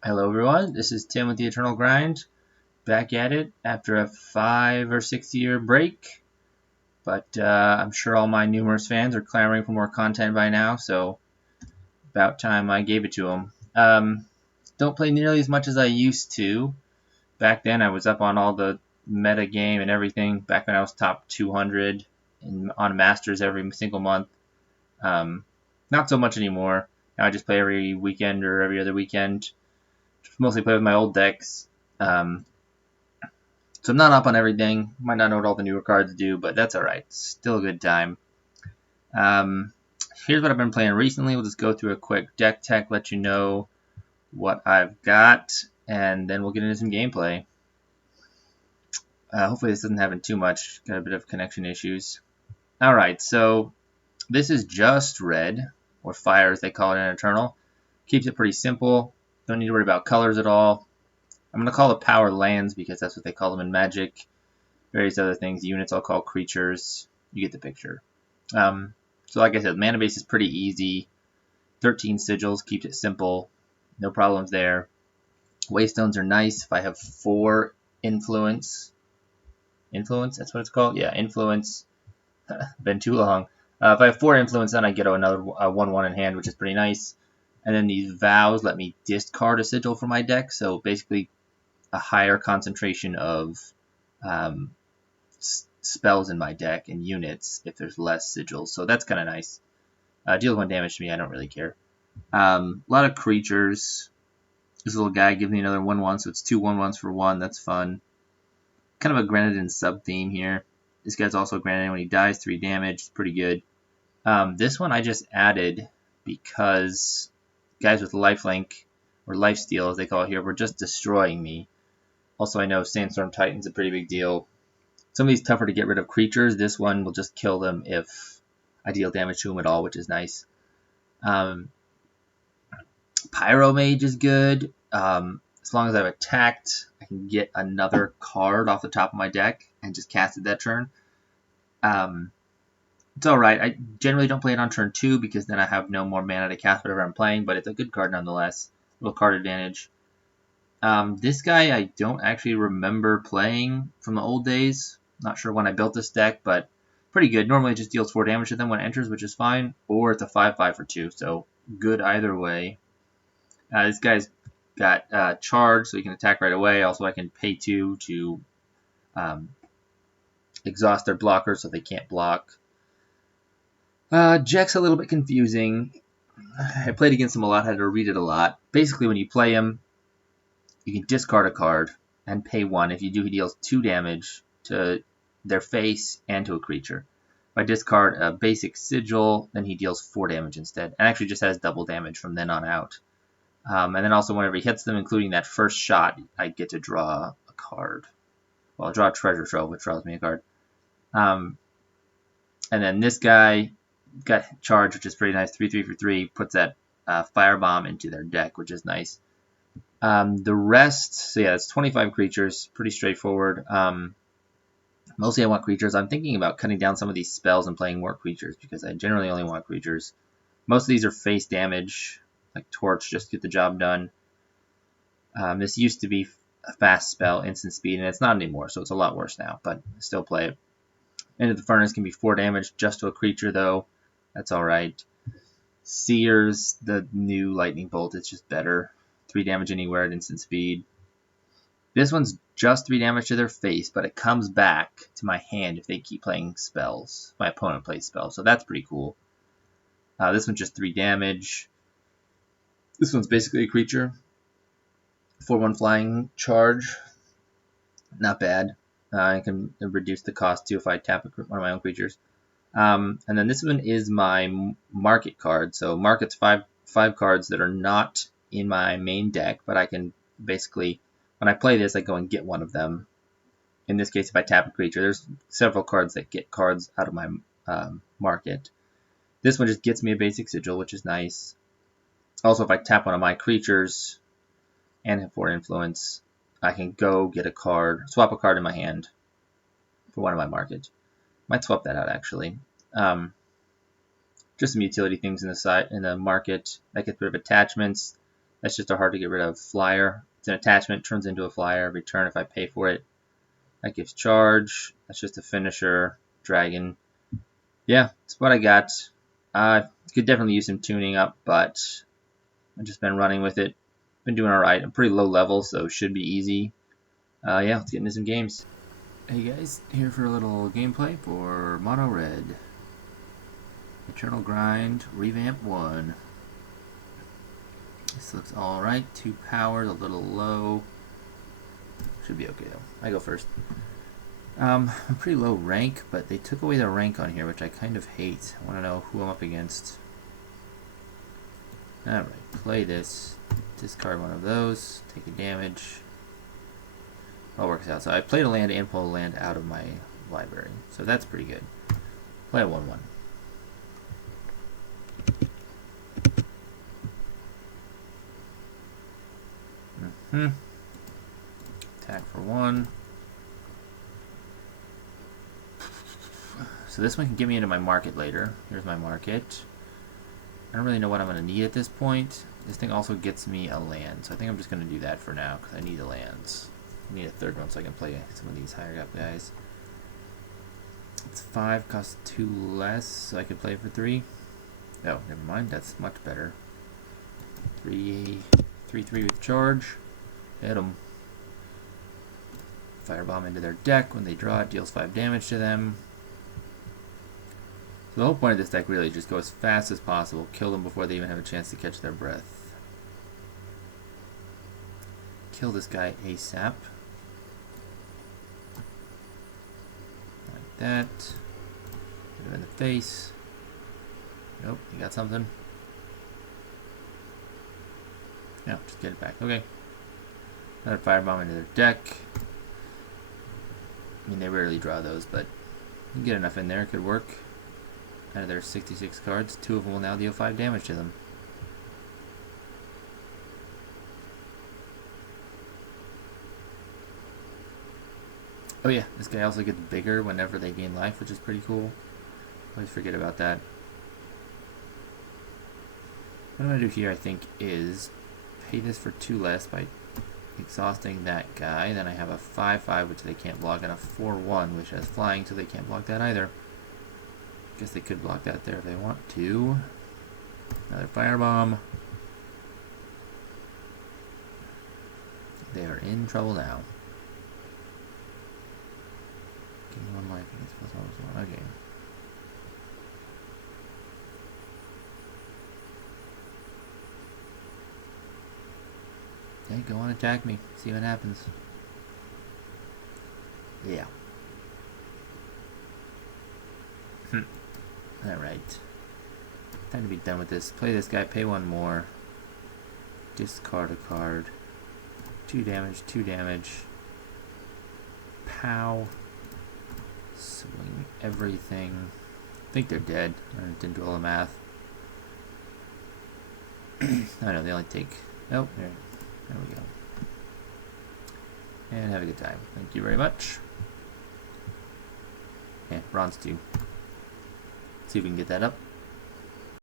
Hello everyone, this is Tim with the Eternal Grind, back at it after a 5 or 6 year break, but I'm sure all my numerous fans are clamoring for more content by now, so about time I gave it to them. Don't play nearly as much as I used to. Back then I was up on all the meta game and everything, back when I was top 200 on Masters every single month. Um, Not so much anymore. Now I just play every weekend or every other weekend. Mostly play with my old decks. Um, so I'm not up on everything. Might not know what all the newer cards do, but that's alright. Still a good time. Um, Here's what I've been playing recently. We'll just go through a quick deck tech, let you know what I've got, and then we'll get into some gameplay. Hopefully this isn't having too much. Got a bit of connection issues. Alright, so this is just red, or fire as they call it in Eternal. Keeps it pretty simple. Don't need to worry about colors at all. I'm going to call it power lands because that's what they call them in Magic. Various other things, units I'll call creatures. You get the picture. So like I said, mana base is pretty easy. 13 sigils, keeps it simple. No problems there. Waystones are nice. If I have 4 influence, that's what it's called? Yeah, influence. Been too long. If I have 4 influence, then I get another 1/1 in hand, which is pretty nice. And then these vows let me discard a sigil from my deck. So basically a higher concentration of um, spells in my deck and units if there's less sigils. So that's kind of nice. Deals 1 damage to me, I don't really care. A lot of creatures. This little guy gives me another 1/1, so it's 2 1/1s for 1. That's fun. Kind of a Grenadin sub theme here. This guy's also Grenadin when he dies, 3 damage. It's pretty good. This one I just added because guys with lifelink, or lifesteal as they call it here, were just destroying me. Also, I know Sandstorm Titan's a pretty big deal. Some of these tougher to get rid of creatures. This one will just kill them if I deal damage to them at all, which is nice. Pyromage is good. As long as I've attacked, I can get another card off the top of my deck and just cast it that turn. It's alright. I generally don't play it on turn 2 because then I have no more mana to cast whatever I'm playing, but it's a good card nonetheless. Little card advantage. This guy I don't actually remember playing from the old days. Not sure when I built this deck, but pretty good. Normally it just deals 4 damage to them when it enters, which is fine. Or it's a 5/5 for 2, so good either way. This guy's got charge, so he can attack right away. Also, I can pay 2 to exhaust their blockers so they can't block. Jack's a little bit confusing. I played against him a lot, had to read it a lot. Basically, when you play him, you can discard a card and pay 1. If you do, he deals 2 damage to their face and to a creature. If I discard a basic sigil, then he deals 4 damage instead, and actually just has double damage from then on out. And then also whenever he hits them, including that first shot, I get to draw a card. Well, I'll draw a treasure trove, which draws me a card. And then this guy got charge, which is pretty nice. 3/3 for 3, puts that firebomb into their deck, which is nice. The rest, so yeah, it's 25 creatures, pretty straightforward. Mostly I want creatures. I'm thinking about cutting down some of these spells and playing more creatures because I generally only want creatures. Most of these are face damage, like Torch, just get the job done. This used to be a fast spell, instant speed, and it's not anymore, so it's a lot worse now, but I still play it. Into the Furnace can be 4 damage just to a creature, though. That's alright. Seers, the new Lightning Bolt, it's just better. 3 damage anywhere at instant speed. This one's just 3 damage to their face, but it comes back to my hand if they keep playing spells. My opponent plays spells, so that's pretty cool. This one's just 3 damage. This one's basically a creature. 4/1 flying charge. Not bad. I can reduce the cost too if I tap one of my own creatures. And then this one is my market card. So market's five cards that are not in my main deck, but I can basically, when I play this, I go and get one of them. In this case, if I tap a creature, there's several cards that get cards out of my market. This one just gets me a basic sigil, which is nice. Also, if I tap one of my creatures and have 4 influence, I can go get a card, swap a card in my hand for one of my market. Might swap that out actually. Just some utility things in the market. That gets rid of attachments. That's just a hard to get rid of flyer. It's an attachment, turns into a flyer. Return if I pay for it. That gives charge. That's just a finisher. Dragon. Yeah, that's what I got. Could definitely use some tuning up, but I've just been running with it. Been doing alright. I'm pretty low level, so it should be easy. Yeah, let's get into some games. Hey guys, here for a little gameplay for Mono Red. Eternal Grind, Revamp 1. This looks alright. 2 powers, a little low. Should be okay though. I go first. I'm pretty low rank, but they took away the rank on here, which I kind of hate. I want to know who I'm up against. Alright, play this. Discard one of those. Take a damage. All works out. So I played a land and pulled a land out of my library. So that's pretty good. Play a 1/1. Attack for 1. So this one can get me into my market later. Here's my market. I don't really know what I'm going to need at this point. This thing also gets me a land. So I think I'm just going to do that for now because I need the lands. I need a third one so I can play some of these higher up guys. It's 5, costs 2 less, so I could play for 3. Oh, never mind. That's much better. 3/3 with charge. Hit them. Firebomb into their deck. When they draw it, deals 5 damage to them. So the whole point of this deck really is just go as fast as possible. Kill them before they even have a chance to catch their breath. Kill this guy ASAP. Like that. Hit him in the face. Nope, you got something? No, just get it back. Okay. Another firebomb into their deck. I mean, they rarely draw those, but you can get enough in there. It could work. Out of their 66 cards, 2 of them will now deal 5 damage to them. Oh yeah, this guy also gets bigger whenever they gain life, which is pretty cool. Always forget about that. What I'm going to do here, I think, is pay this for 2 less by exhausting that guy. Then I have a 5/5, which they can't block, and a 4/1, which has flying, so they can't block that either. Guess they could block that there if they want to. Another firebomb. They are in trouble now. Give me 1 life against +1/+1. Okay. Hey, go on, attack me. See what happens. Yeah. Alright. Time to be done with this. Play this guy, pay 1 more. Discard a card. 2 damage, 2 damage. Pow. Swing everything. I think they're dead. I didn't do all the math. I know, they only take... Nope, there we go. And have a good time. Thank you very much. Yeah, bronze 2. See if we can get that up.